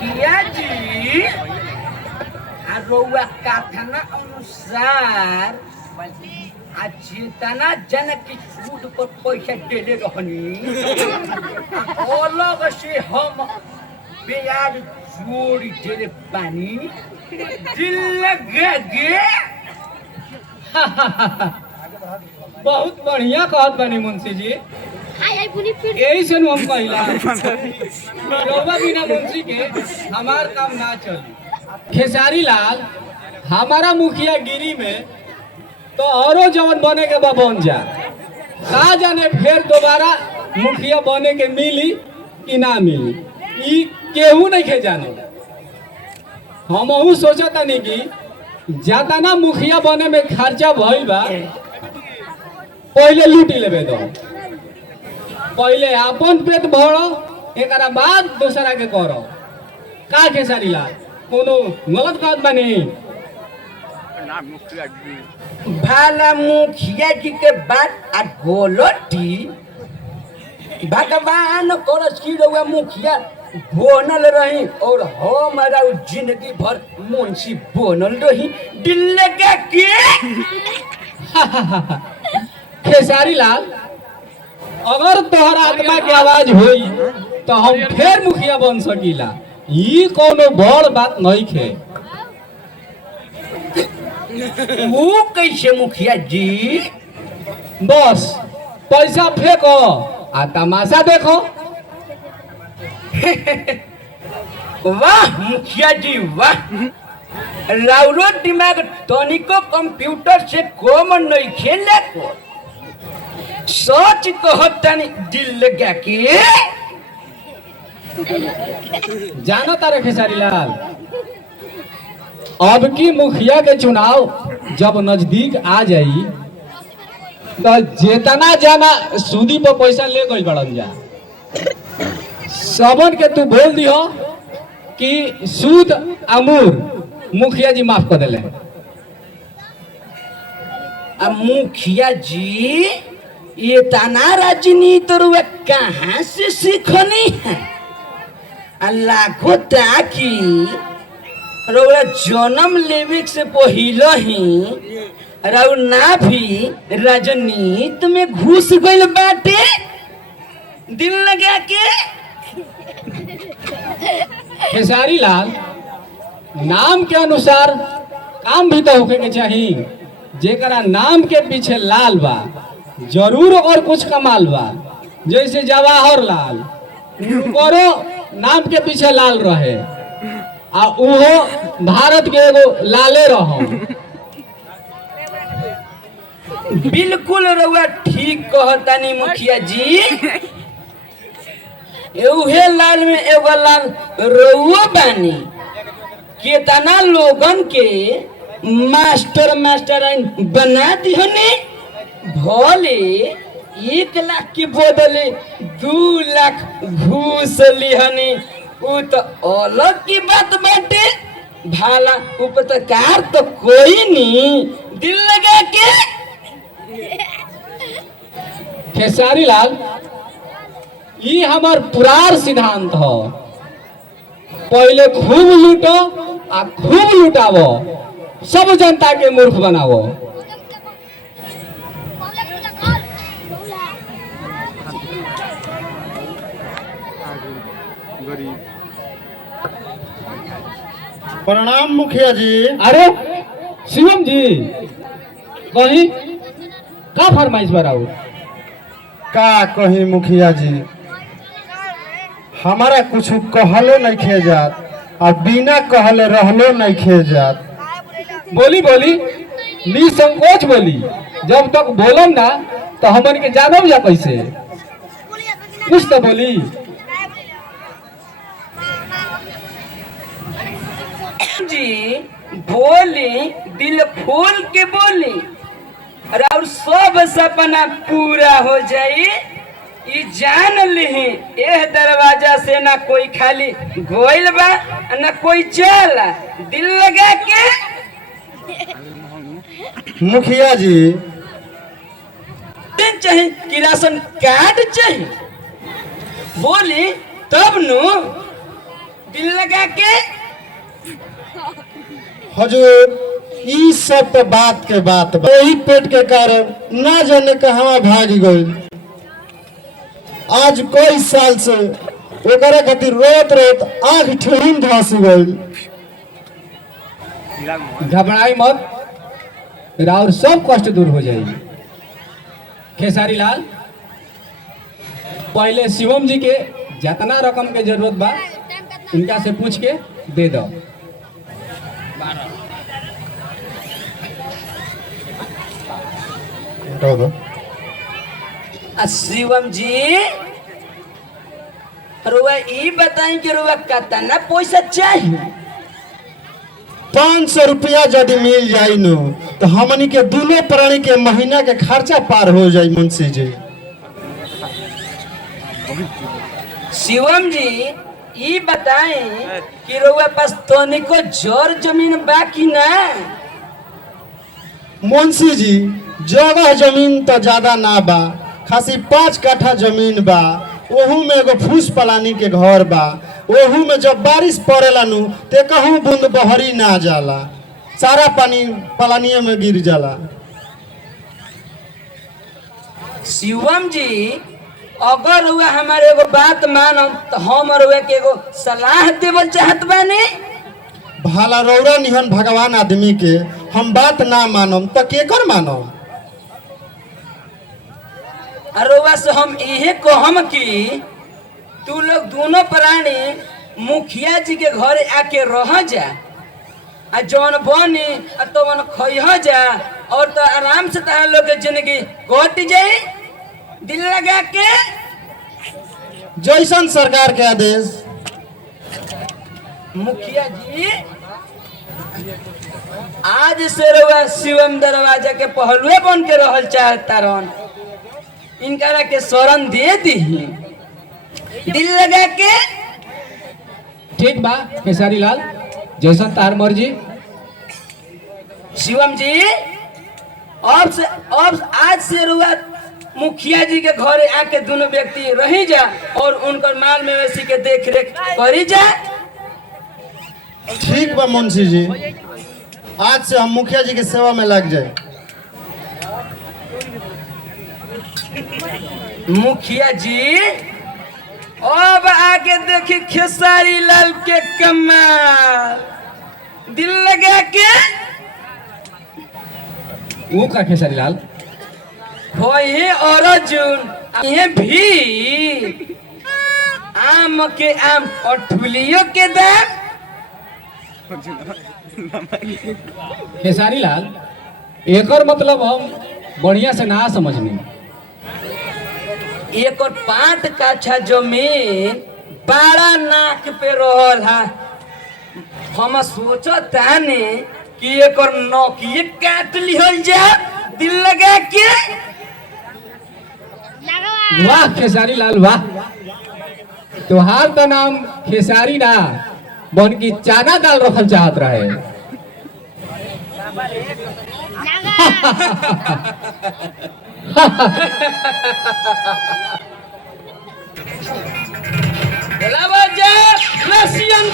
मुखिया जी रउआ कथन अनुसार जितना जन की छूट पर पैसा देले रहनी अलग से हम ब्याज जोड़ देले बानी दिल लगा गे। बहुत बढ़िया कहत बानी मुंशी जी। यही से हम कहला रउआ बिना मुंशी के हमार काम ना चली। खेसारी लाल हमारा मुखिया गिरी में तो औरो जवन बने के बा बन जा, का जाने फिर दोबारा मुखिया बने के मिली कि ना मिली, ई केहू नहीं के जाने। हमहू सोचता नहीं कि ज्यादा ना मुखिया बने में खर्चा भइल बा, पहले लूटी लेबे दो, पहले अपन पेट भरो एकरा बाद दूसरा के करो। का खेसारी लाल कोनो गलत बात बानी? भाला मुखिया जी के बात आ गोलटी भगवान करस की रउआ मुखिया बनल रही और हमारा जिंदगी भर मुंशी बनल रही दिल लगा के। खेसारी लाल अगर तोहरा आत्मा की आवाज होई तो हम फिर मुखिया बन सकीला, ई कोनो बड़ बात नहीं खे। वो कैसे मुखिया जी? बस पैसा फेंको आ तमाशा देखो। वाह मुखिया जी वाह, राउरो दिमाग तनिको कंप्यूटर से कम नहीं खेले को। सच कहतनी दिल लगा के। जानो तारे खेसारी लाल, अब की मुखिया के चुनाव जब नजदीक आ जाई तो जितना जाना सूदी पर पैसा ले गई बड़न जा, सबन के तू बोल दियो कि सूद अमूर मुखिया जी माफ कर दिले। मुखिया जी ये तना राजनीति रुआ कहाँ से सीखनी है? लाखों ताकि रउआ जन्म लेवे से पहले ही रउ ना भी राजनीति में घुस गइल बाटे दिल लगा के। खेसारी लाल नाम के अनुसार काम भी तो होके के चाहिए। जेकरा नाम के पीछे लाल बा जरूर और कुछ कमाल बा। जैसे जवाहर लाल करो नाम के पीछे लाल रहे आ उहो भारत के एगो लाले रहो। बिल्कुल रउआ ठीक कहतानी मुखिया जी। एहे लाल में एगो लाल रउआ बानी। केतना लोगन के मास्टर बना दिहनी, भले 1 लाख के बदले 2 लाख घूस लिहनी। वो तो अलग की बात बाटे। भाला उपकार तो कोई नहीं दिल लगा के। खेसारी लाल ये हमार पुरार सिद्धांत हो, पहले खूब लूटो आ खूब लुटावो, सब जनता के मूर्ख बनावो। प्रणाम मुखिया जी। अरे शिवम जी कहीं का फरमाइश बराऊ? का कही मुखिया जी, हमारा कुछ कहलो नहीं खे जात और बिना कहले रहलो नहीं खे जात। बोली बोली निसंकोच बोली, जब तक बोलम ना तो हमन के जानब जा कैसे, कुछ तो बोली। जी बोली दिल खोल के बोली और सब सपना पूरा हो जाई। ई जान लिही एह दरवाजा से ना कोई खाली गोइल बा ना कोई चला दिल लगा के। मुखिया जी चाहिए कि राशन कार्ड चाहिए बोली तब नु दिल लगा के। हजूर ई सब तो बात के बात बा। यही पेट के कारण ना जाने कहवा भाग गई। आज कई साल से ओकरा खातिर रोत रोत आंख ठेहुन धस गई। घबराई मत, राउर सब कष्ट दूर हो जाएगी। खेसारी लाल, पहले शिवम जी के जितना रकम के जरूरत बा इनका से पूछ के दे दो। शिवम जी, रुआ ई बताई कि रुआ कितना पैसा चाहिए? 500 रुपया यदि मिल जाई नो तो हमनी के दोनों प्राणी के महीना के खर्चा पार हो जाई मुंशी जी। शिवम जी, ई बताएं कि रुआ पास तनिको जोर जमीन बाकी ना? मुंशी जी, जगह जमीन तो ज्यादा ना बा, खासी 5 कट्ठा जमीन बा। ओहू में एगो फूस पलानी के घर बा। ओहू में जब बारिश पड़ेला नु ते कहूँ बूंद बहरी ना जाला, सारा पानी पलानिये में गिर जाला। शिवम जी, अगर रुआ हमारे एगो बात मानो तो हम रुआ के एगो सलाह देवल चाहत बानी। भाला रौरा निहन भगवान आदमी के हम बात ना मानम तो केकर मानम? अरुआ से हम यही कहम कि तू लोग दोनों प्राणी मुखिया जी के घरे आके रह जा, आ जौन बनी तो खइह जा, और तो आराम से तहां लोग के जिंदगी कट जाई। दिल लगा के जैसन सरकार के आदेश। मुखिया जी, आज से रुआ शिवम दरवाजा के पहलुए बन के रहल चाहता रहन, इनकरा के शरण दे दी। दिल लगा के। ठीक बा खेसारी लाल, जैसन तार मर्जी। शिवम जी, अब आज से रुआ मुखिया जी के घरे आके दोनों व्यक्ति रही जा और उनकर माल मवेशी के देख रेख करी जा। ठीक बा मुंशी जी, आज से हम मुखिया जी के सेवा में लग जाए। मुखिया जी, अब आगे देखी खेसारी लाल के कमाल। दिल लगा के। वो का खेसारी लाल? होई अर्जुन ये भी आम के आम और ठुलियों के दाम। खेसारी लाल, एकर मतलब हम बढ़िया से ना समझनी। एक और 5 कट्ठा जमीन बड़ा नाक पे रहल है। हम सोचतानी कि एक और नौकिए काट लिहल जा। दिल लगा के। वाह खेसारी लाल वाह, तुहार तो नाम खेसारी ना बन की चाना दाल रखल चाहत रहे। Rasian